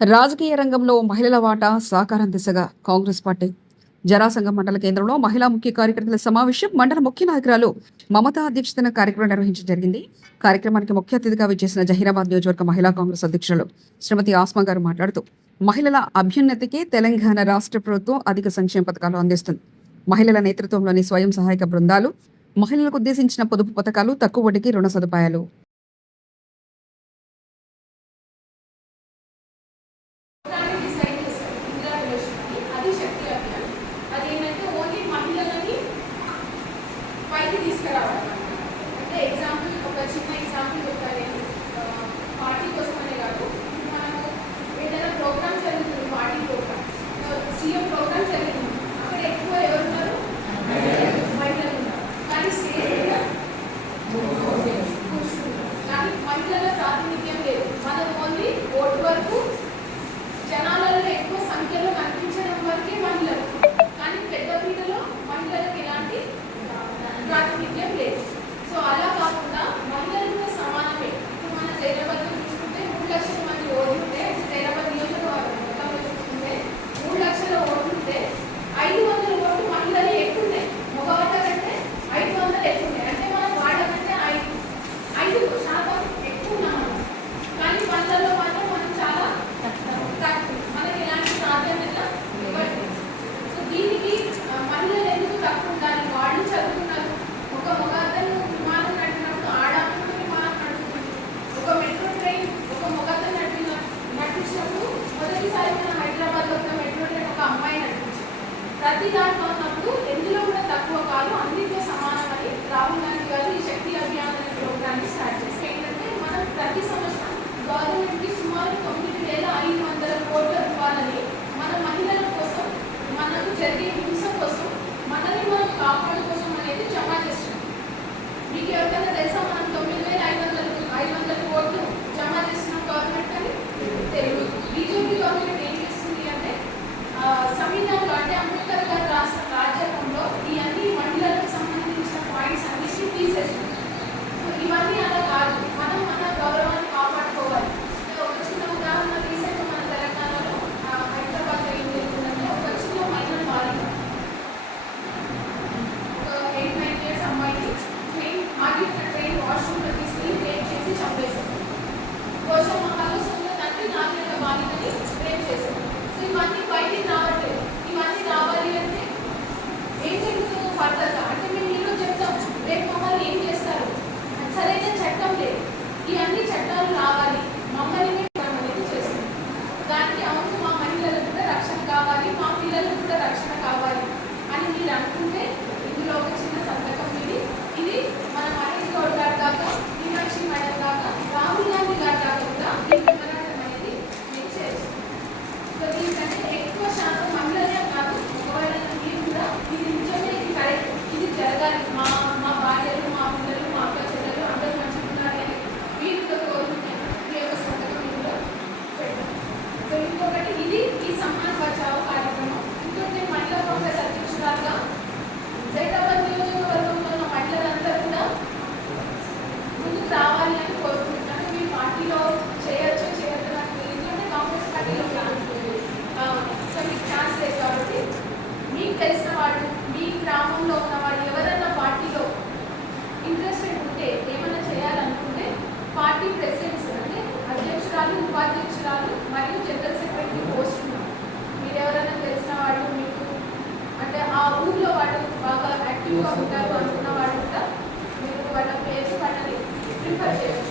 రాజకీయ రంగంలో మహిళల వాటా సాకారం దిశగా కాంగ్రెస్ పార్టీ జరాసంగం మండల కేంద్రంలో మహిళా ముఖ్య కార్యకర్తల సమావేశం మండల ముఖ్య నాయకురాలు మమతా అధ్యక్షతన కార్యక్రమం నిర్వహించడం జరిగింది. కార్యక్రమానికి ముఖ్య అతిథిగా విచ్చేసిన జహీరాబాద్ నియోజకవర్గ మహిళా కాంగ్రెస్ అధ్యక్షులు శ్రీమతి ఆస్మా గారు మాట్లాడుతూ మహిళల అభ్యున్నతికి తెలంగాణ రాష్ట్ర ప్రభుత్వం అధిక సంక్షేమ పథకాలు అందిస్తుంది. మహిళల నేతృత్వంలోని స్వయం సహాయక బృందాలు, మహిళలకు ఉద్దేశించిన పొదుపు పథకాలు, తక్కువ వడ్డీకి రుణ సదుపాయాలు పార్టీ కోసమనే కాదు, మనకు ఏదైనా ప్రోగ్రామ్ జరుగుతుంది, పార్టీ ప్రోగ్రామ్, సీఎం ప్రోగ్రామ్ జరిగింది, అక్కడ ఎక్కువ ఎవరున్నారు? మహిళలు ఉన్నారు. కానీ స్టేజ్ మీద కూర్చుంటారు, కానీ మహిళల ప్రాతినిధ్యం లేదు. మనం ఓన్లీ ఓటు వరకు జనాలలో ఎక్కువ సంఖ్యలో కనిపించడం వరకే మహిళలు, కానీ పెద్దపీటలో మహిళలకు ఎలాంటి ప్రాతినిధ్యం లేదు. సో అలా కాకుండా మహిళలు కూడా సమానమే. ఇప్పుడు మన జైరాబాద్లో చూసుకుంటే 3 లక్షల మంది ఓట్లు ఉంటే, జైరాబాద్ నియోజకవర్గం మొత్తంలో చూసుకుంటే 3 లక్షల ఓట్లు ఉంటే 500 ఓట్లు మహిళలు ఎక్కువ ఉన్నాయి. మగవాళ్ళ కంటే 500 ఎక్కువ ఉన్నాయి. అంటే మనం వాళ్ళ కంటే 5% ఎక్కువ ఉన్నాం. కానీ పనులలో మాత్రం మనం చాలా తక్కువ, మనకి ఎలాంటి ప్రాధాన్యత ఇవ్వట్లేదు. సో దీనికి మహిళలు ఎందుకు తక్కువ ఉండాలి? వాళ్ళు చదువుతున్నారు. ఒక మగతను విమానం నడిపినప్పుడు ఆడప్పుడు విమానం నడుపుతుంది. ఒక మెట్రో ట్రైన్ ఒక మగతను నడిపించినప్పుడు మొదటిసారి మన హైదరాబాద్లో ఉన్న మెట్రో ట్రైన్ ఒక అమ్మాయి నడిపించింది. ప్రతి దాంట్లో ఉన్నప్పుడు ఎందులో కూడా తక్కువ కాదు, అన్నింటిలో సమానమని రాహుల్ గాంధీ గారు ఈ శక్తి అభియాన్ అనే ప్రోగ్రాన్ని స్టార్ట్ చేస్తారు. ఏంటంటే మనం ప్రతి సంవత్సరం గవర్నమెంట్కి సుమారు 9,500 కోట్ల రూపాయలని మన మహిళల కోసం, మనకు జరిగే హింస కోసం, మనల్ని మనం కాపాడు కోసం అనేది జమ చేస్తున్నాం. మీకు ఎవరికైనా తెలుసా మనం 9,500 కోట్లు జమ చేస్తున్నాం గవర్నమెంట్ అని? తెలియదు. బీజేపీ గవర్నమెంట్ ఏం చేస్తుంది అంటే సంవిధానంలో, అంటే అంబేద్కర్ గారు రాష్ట్ర రాజ్యాంగంలో ఈ అన్ని మహిళలకు సంబంధించిన పాయింట్స్ అన్నిటినీ తీసేస్తుంది. సో ఇవన్నీ అలా కాదు, మనం మన గౌరవాన్ని కాపాడుకోవాలి. ఒక చిన్న ఉదాహరణ, రీసెంట్గా మన తెలంగాణలో హైదరాబాద్లో ఏం జరుగుతుందంటే ఒక చిన్న మైనర్ బాలిక, ఒక 8-9 ఇయర్స్ అమ్మాయిని ట్రైన్ వాష్రూమ్లో తీసుకెళ్ళి రేప్ చేసి చంపేశారు. కోసం మహారాష్ట్రంలో తండ్రి 4 ఏళ్ల బాలికని రేప్ చేశారు. సో ఇవన్నీ బయటికి రావట్లేదు. ఇవన్నీ రావాలి అంటే ఏం జరుగుతుందో ఫర్దర్గా, అంటే మేము ఈరోజు చెప్తాం, రేపు మమ్మల్ని ఏం చేస్తారు? సరైన చట్టం లేదు. ఈ అన్ని చట్టాలు రావాలి, మమ్మల్ని అనేది చేస్తుంది. దానికి అవును, మా మహిళలకు కూడా రక్షణ కావాలి, మా పిల్లలకు కూడా రక్షణ కావాలి అని మీరు అనుకుంటే ఇందులో ఒక చిన్న సంతకం ఇది. ఇది మన మహేష్ గౌడ్ గారి దాకా, మీనాక్షి మేడం దాకా, రాహుల్ గాంధీ గారి దాకా కూడా ఈ మెమరాండం అనేది నేను చేస్తాను. సో దీనికంటే ఎక్కువ శాతం మహిళలే కాదు, ఒకవేళ మీరు కూడా ఇది నిజమే, ఇది కరెక్ట్, ఇది జరగాలి, మా మా భార్యలు, మా పిల్లలు, మా అక్క చెల్లెలు అందరూ మంచిగా ఉన్నారని వీరితో కోరుకుంటున్నాను. ఈ యొక్క సంతకం ఇందులో పెట్టాను. సో ఇంకొకటి, ఇది ఈ సమ్మాన్ బచావో కార్యక్రమం. ఇంకొకటి, నేను మహిళా కాంగ్రెస్ అధ్యక్షురాలుగా జైరాబాద్ నియోజకవర్గంలో ఉన్న మహిళలందరూ కూడా ముందుకు రావాలి అని కోరుకుంటున్నాను. మీ పార్టీలో చేయొచ్చో చేయొద్దు నాకు తెలియదు, అంటే కాంగ్రెస్ పార్టీలో ఛాన్స్ లేదు. సో మీకు ఛాన్స్ లేదు కాబట్టి మీకు తెలిసిన వాళ్ళు, మీ గ్రామంలో ఉన్న వాళ్ళు ఎవరైనా పార్టీలో ఇంట్రెస్టెడ్ ఉంటే, ఏమైనా చేయాలనుకుంటే పార్టీ ప్రెసిడెంట్స్ అంటే అధ్యక్షురాలు, ఉపాధ్యక్షురాలు మరియు జనరల్ సెక్రటరీ పోస్ట్ ఉన్నారు. మీరు ఎవరైనా తెలిసిన వాళ్ళు, మీకు అంటే ఆ ఊళ్ళో వాళ్ళు బాగా యాక్టివ్గా ఉంటారు అనుకున్న వాళ్ళు కూడా మీరు వాళ్ళ పేరు వాళ్ళని ప్రిఫర్ చేయాలి.